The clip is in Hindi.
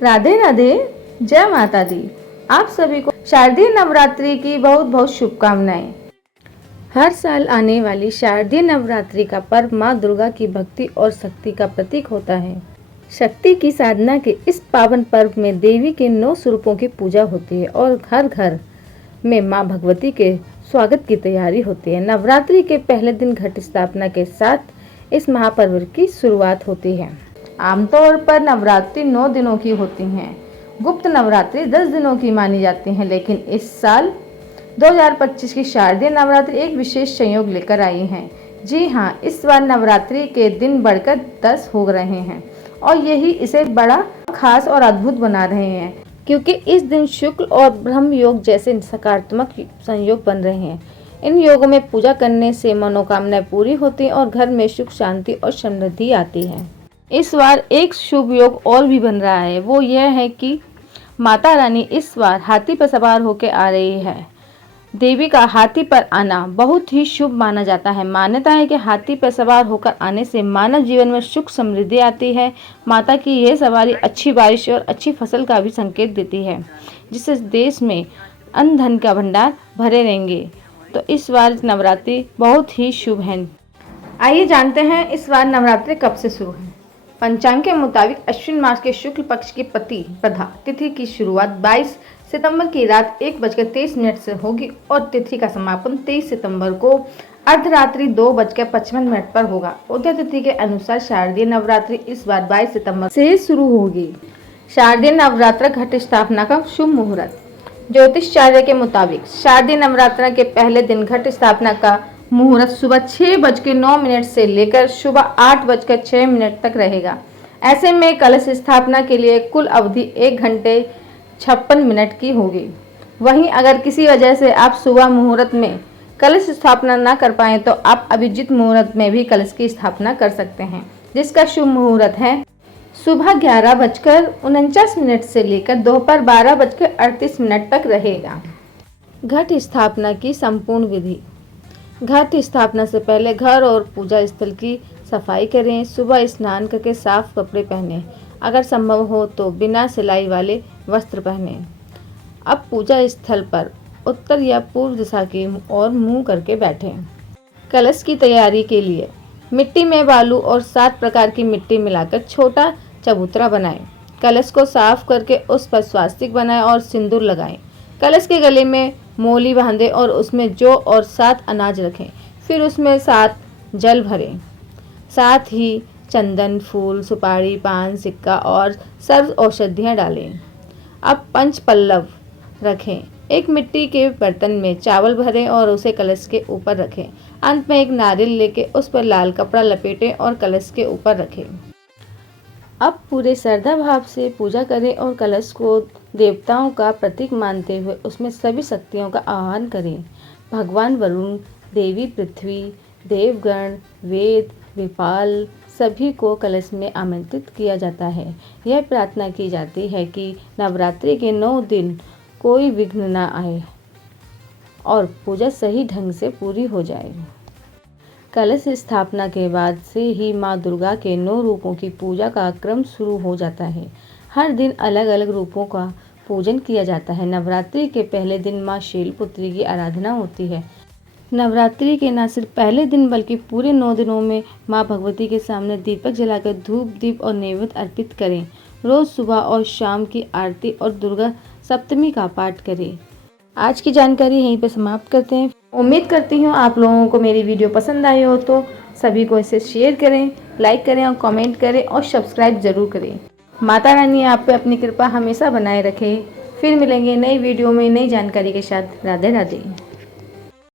राधे राधे, जय माता दी। आप सभी को शारदीय नवरात्रि की बहुत बहुत शुभकामनाएं। हर साल आने वाली शारदीय नवरात्रि का पर्व माँ दुर्गा की भक्ति और शक्ति का प्रतीक होता है। शक्ति की साधना के इस पावन पर्व में देवी के 9 स्वरूपों की पूजा होती है और हर घर में माँ भगवती के स्वागत की तैयारी होती है। नवरात्रि के पहले दिन घट स्थापना के साथ इस महापर्व की शुरुआत होती है। आमतौर पर नवरात्रि 9 दिनों की होती हैं। गुप्त नवरात्रि 10 दिनों की मानी जाती हैं, लेकिन इस साल 2025 की शारदीय नवरात्रि एक विशेष संयोग लेकर आई है। जी हाँ, इस बार नवरात्रि के दिन बढ़कर 10 हो रहे हैं और यही इसे बड़ा खास और अद्भुत बना रहे हैं, क्योंकि इस दिन शुक्ल और ब्रह्म योग जैसे सकारात्मक संयोग बन रहे हैं। इन योगों में पूजा करने से मनोकामनाएं पूरी होती हैं और घर में सुख शांति और समृद्धि आती है। इस बार एक शुभ योग और भी बन रहा है, वो यह है कि माता रानी इस बार हाथी पर सवार होकर आ रही है। देवी का हाथी पर आना बहुत ही शुभ माना जाता है। मान्यता है कि हाथी पर सवार होकर आने से मानव जीवन में सुख समृद्धि आती है। माता की यह सवारी अच्छी बारिश और अच्छी फसल का भी संकेत देती है, जिससे देश में अन्न धन का भंडार भरे रहेंगे। तो इस बार नवरात्रि बहुत ही शुभ है। आइए जानते हैं इस बार नवरात्रि कब से शुरू है। पंचांग के मुताबिक अश्विन मास के शुक्ल पक्ष की प्रतिपदा तिथि की शुरुआत 22 सितंबर की रात 1:23 से होगी और तिथि का समापन 23 सितंबर को अर्धरात्रि 2:55 पर होगा। उदय तिथि के अनुसार शारदीय नवरात्रि इस बार 22 सितंबर से शुरू होगी। शारदीय नवरात्र घट स्थापना का शुभ मुहूर्त। ज्योतिषाचार्य के मुताबिक शारदीय नवरात्र के पहले दिन घट स्थापना का मुहूर्त सुबह 6:09 से लेकर सुबह 8:06 तक रहेगा। ऐसे में कलश स्थापना के लिए कुल अवधि 1 घंटे 56 मिनट की होगी। वहीं अगर किसी वजह से आप सुबह मुहूर्त में कलश स्थापना न कर पाए तो आप अभिजित मुहूर्त में भी कलश की स्थापना कर सकते हैं, जिसका शुभ मुहूर्त है सुबह 11:49 से लेकर दोपहर 12:38 तक रहेगा। घट स्थापना की संपूर्ण विधि। घट स्थापना से पहले घर और पूजा स्थल की सफाई करें। सुबह स्नान करके साफ कपड़े पहनें। अगर संभव हो तो बिना सिलाई वाले वस्त्र पहनें। अब पूजा स्थल पर उत्तर या पूर्व दिशा की ओर मुंह करके बैठें। कलश की तैयारी के लिए मिट्टी में बालू और 7 प्रकार की मिट्टी मिलाकर छोटा चबूतरा बनाएं। कलश को साफ करके उस पर स्वास्तिक बनाएं और सिंदूर लगाएं। कलश के गले में मोली बांधें और उसमें जौ और 7 अनाज रखें। फिर उसमें 7 जल भरें। साथ ही चंदन, फूल, सुपारी, पान, सिक्का और सर्व औषधियाँ डालें। अब पंच पल्लव रखें। एक मिट्टी के बर्तन में चावल भरें और उसे कलश के ऊपर रखें। अंत में एक नारियल लेके उस पर लाल कपड़ा लपेटें और कलश के ऊपर रखें। अब पूरे श्रद्धा भाव से पूजा करें और कलश को देवताओं का प्रतीक मानते हुए उसमें सभी शक्तियों का आह्वान करें। भगवान वरुण, देवी पृथ्वी, देवगण, वेद, विपाल सभी को कलश में आमंत्रित किया जाता है। यह प्रार्थना की जाती है कि नवरात्रि के 9 दिन कोई विघ्न न आए और पूजा सही ढंग से पूरी हो जाए। कलश स्थापना के बाद से ही माँ दुर्गा के 9 रूपों की पूजा का क्रम शुरू हो जाता है। हर दिन अलग अलग रूपों का पूजन किया जाता है। नवरात्रि के पहले दिन माँ शैलपुत्री की आराधना होती है। नवरात्रि के न सिर्फ पहले दिन बल्कि पूरे 9 दिनों में माँ भगवती के सामने दीपक जलाकर धूप दीप और नैवेद्य अर्पित करें। रोज सुबह और शाम की आरती और दुर्गा सप्तमी का पाठ करें। आज की जानकारी यहीं पर समाप्त करते हैं। उम्मीद करती हूँ आप लोगों को मेरी वीडियो पसंद आई हो, तो सभी को इसे शेयर करें, लाइक करें और कमेंट करें और सब्सक्राइब जरूर करें। माता रानी आप पे अपनी कृपा हमेशा बनाए रखे। फिर मिलेंगे नई वीडियो में नई जानकारी के साथ। राधे राधे।